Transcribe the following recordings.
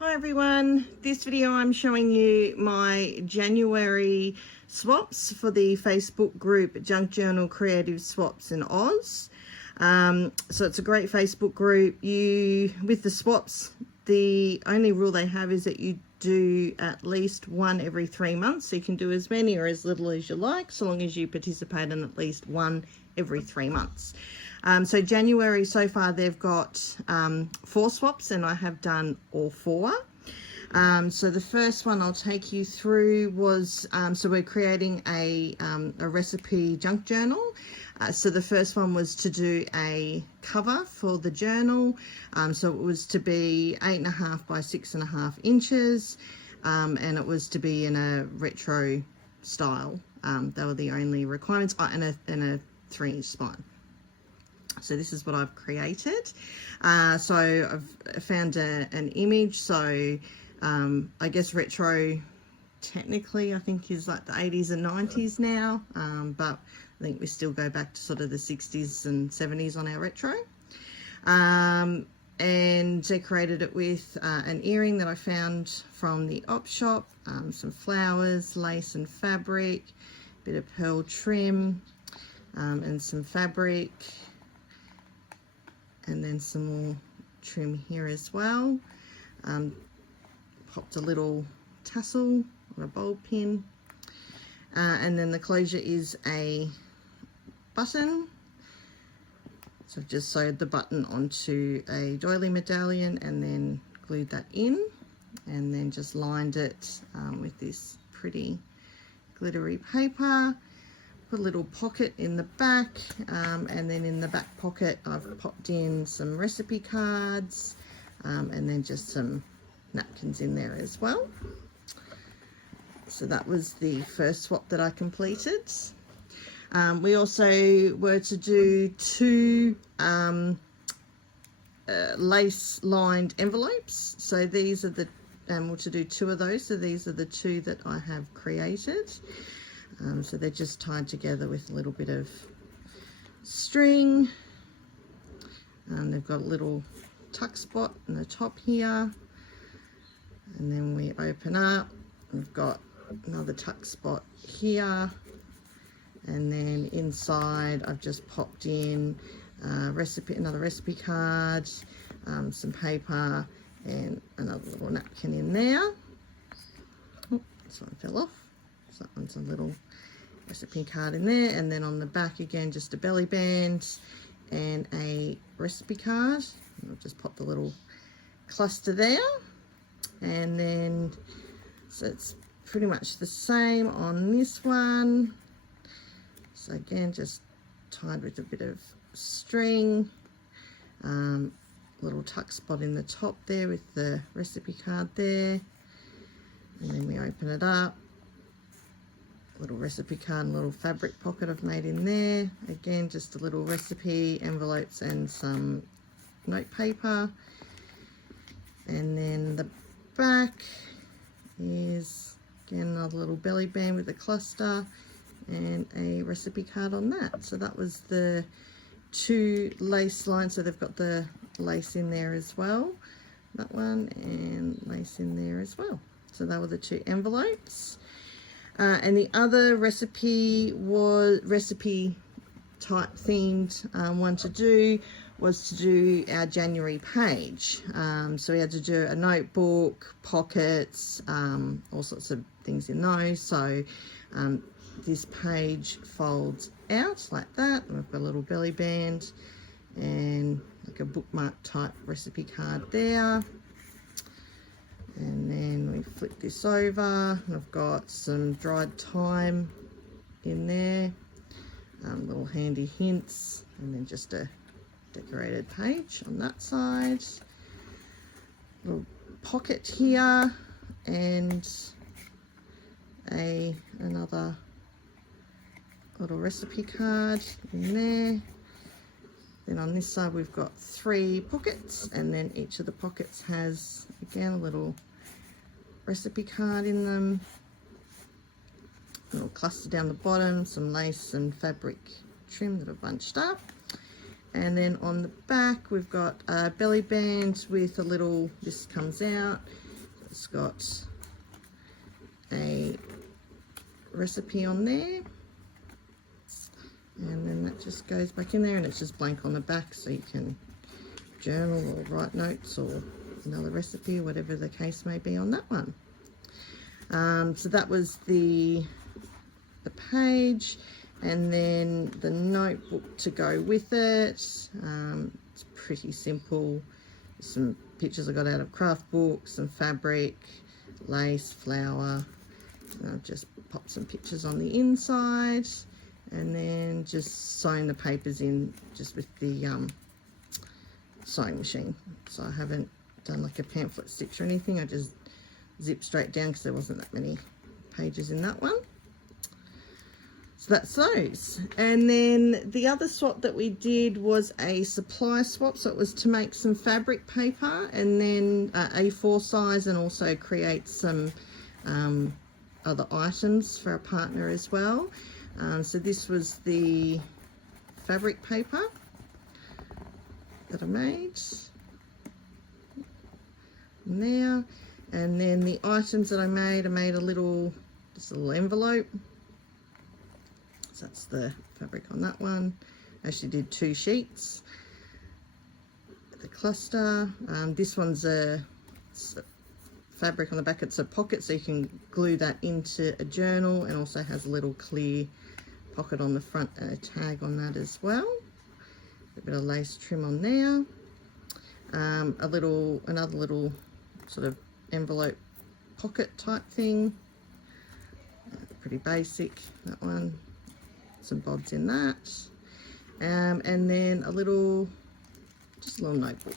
Hi everyone, this video I'm showing you my January swaps for the Facebook group Junk Journal Creative Swaps in Oz. So it's a great Facebook group. With the swaps, the only rule they have is that you do at least one every 3 months. So you can do as many or as little as you like, so long as you participate in at least one every 3 months. So January so far they've got 4 swaps and I have done all 4. So the first one I'll take you through was, so we're creating a recipe junk journal. So the first one was to do a cover for the journal. So it was to be 8.5 by 6.5 inches, and it was to be in a retro style. They were the only requirements, and a 3-inch spine. So this is what I've created. So I've found an image. So I guess retro technically I think is like the 80s and 90s now, but I think we still go back to sort of the 60s and 70s on our retro. And decorated it with an earring that I found from the op shop, some flowers, lace and fabric, a bit of pearl trim, and some fabric, and then some more trim here as well. Popped a little tassel or a bowl pin, and then the closure is a button. So I've just sewed the button onto a doily medallion and then glued that in, and then just lined it with this pretty glittery paper. Put a little pocket in the back, and then in the back pocket I've popped in some recipe cards, and then just some napkins in there as well. So that was the first swap that I completed. We also were to do 2 lace lined envelopes. So these are the, we're to do 2 of those. So these are the 2 that I have created. So they're just tied together with a little bit of string. They've got a little tuck spot in the top here. And then we open up, we've got another tuck spot here. And then inside I've just popped in another recipe card, some paper, and another little napkin in there. Oh, this one fell off. So that one's a little recipe card in there, and then on the back again just a belly band and a recipe card. I'll just pop the little cluster there, and then so it's pretty much the same on this one. So again, just tied with a bit of string, little tuck spot in the top there with the recipe card there, and then we open it up. Little recipe card and little fabric pocket I've made in there. Again, just a little recipe, envelopes and some note paper. And then the back is again another little belly band with a cluster and a recipe card on that. So that was the 2 lace lines. So they've got the lace in there as well, that one, and lace in there as well. So they were the 2 envelopes. And the other recipe type themed one to do was to do our January page. So we had to do a notebook, pockets, all sorts of things in those. So this page folds out like that, and we've got a little belly band and like a bookmark type recipe card there. And then we flip this over, and I've got some dried thyme in there, little handy hints, and then just a decorated page on that side. Little pocket here, and another little recipe card in there. Then on this side we've got 3 pockets, and then each of the pockets has again a little recipe card in them, a little cluster down the bottom, some lace and fabric trim that are bunched up. And then on the back we've got a belly band with a little, this comes out, it's got a recipe on there, and then that just goes back in there, and it's just blank on the back, so you can journal or write notes or another recipe, whatever the case may be on that one. So that was the page, and then the notebook to go with it. It's pretty simple. Some pictures I got out of craft books, some fabric, lace, flower. And I've just popped some pictures on the inside, and then just sewing the papers in just with the sewing machine. So I haven't done like a pamphlet stitch or anything. I just zip straight down because there wasn't that many pages in that one. So that's those. And then the other swap that we did was a supply swap. So it was to make some fabric paper, and then A4 size, and also create some other items for a partner as well. So this was the fabric paper that I made there, and then the items that I made a little, just a little envelope. So that's the fabric on that one. I actually did 2 sheets. The cluster. This one's a fabric on the back. It's a pocket, so you can glue that into a journal, and also has a little clear pocket on the front and a tag on that as well. A bit of lace trim on there. Another little sort of envelope pocket type thing. Pretty basic, that one. Some bobs in that, and then just a little notebook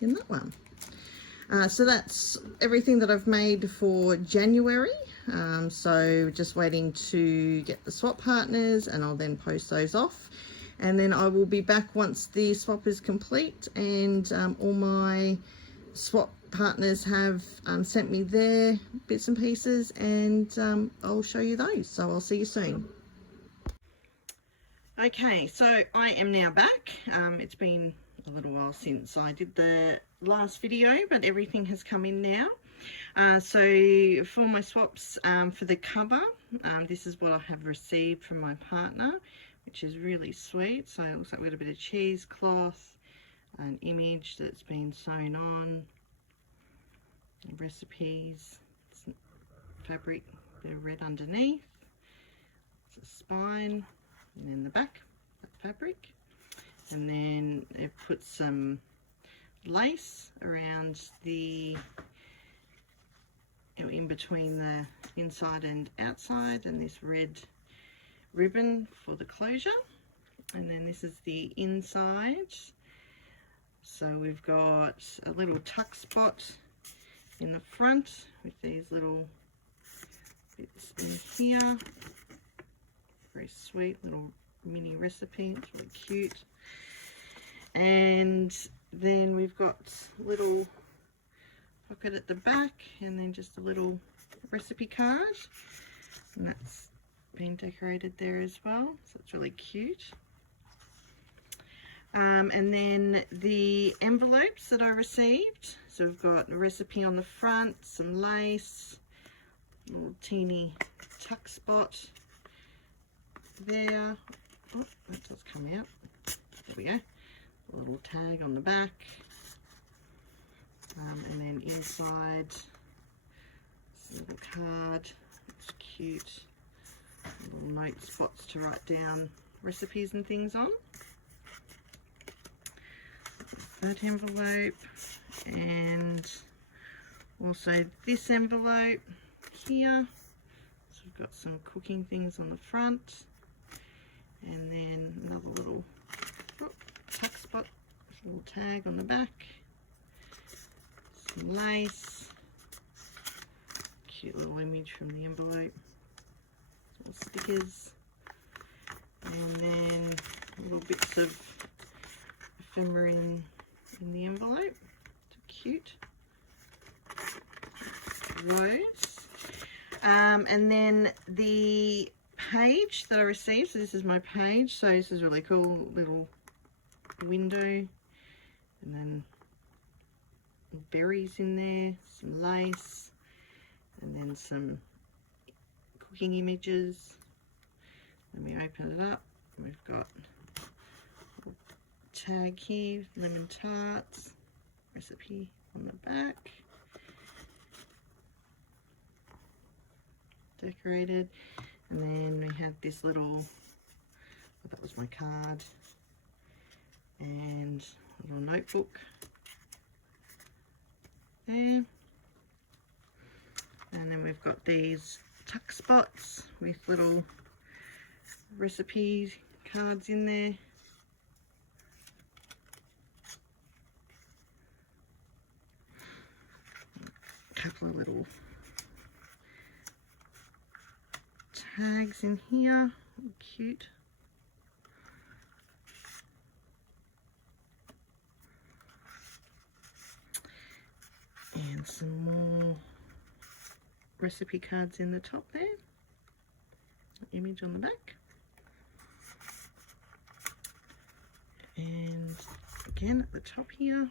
in that one. So that's everything that I've made for January. So just waiting to get the swap partners, and I'll then post those off, and then I will be back once the swap is complete, and all my swap partners have sent me their bits and pieces, and I'll show you those. So I'll see you soon. Okay, so I am now back. It's been a little while since I did the last video, but everything has come in now. So for my swaps, for the cover, this is what I have received from my partner, which is really sweet. So it looks like we've got a bit of cheesecloth, an image that's been sewn on, recipes, fabric, bit of red underneath, it's a spine, and then the back, the fabric, and then they've put some lace around the, in between the inside and outside, and this red ribbon for the closure. And then this is the inside. So we've got a little tuck spot in the front with these little bits in here. Very sweet little mini recipe. It's really cute. And then we've got a little pocket at the back, and then just a little recipe card, and that's been decorated there as well, so it's really cute. And then the envelopes that I received, so we've got a recipe on the front, some lace, a little teeny tuck spot there. Oh, that does come out. There we go. A little tag on the back, and then inside a little card. It's cute. Little note spots to write down recipes and things on. That envelope, and also this envelope here. So we've got some cooking things on the front, and then another little tuck spot, a little tag on the back, some lace, cute little image from the envelope, little stickers, and then little bits of ephemera in the envelope. Cute. Rose. And then the page that I received, so this is my page, so this is really cool, little window, and then berries in there, some lace, and then some cooking images. Then we open it up, we've got a tag here, lemon tarts, recipe on the back, decorated, and then we have this little, that was my card, and a little notebook there. And then we've got these tuck spots with little recipe cards in there. A couple of little tags in here, cute. And some more recipe cards in the top there. Image on the back. And again at the top here.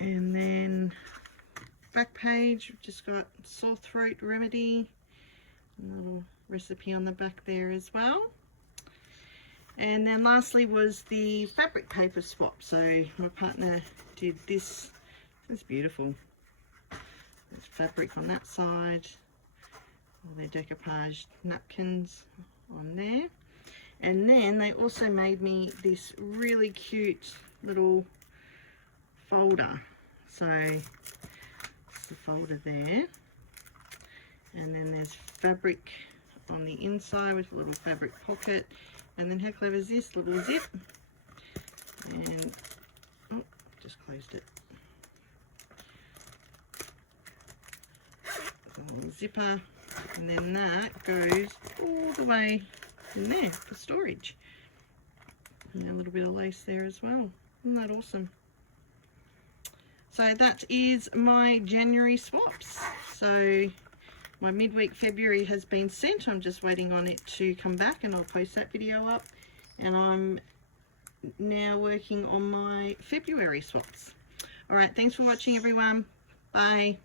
And then back page, we've just got sore throat remedy. A little recipe on the back there as well. And then lastly was the fabric paper swap. So my partner did this. It's beautiful. There's fabric on that side. All their decoupage napkins on there. And then they also made me this really cute little folder. So it's the folder there. And then there's fabric on the inside with a little fabric pocket. And then how clever is this? Little zip. And, oh, just closed it. A little zipper. And then that goes all the way in there for storage. And a little bit of lace there as well. Isn't that awesome? So that is my January swaps. So my midweek February has been sent. I'm just waiting on it to come back and I'll post that video up. And I'm now working on my February swaps. All right, thanks for watching everyone. Bye.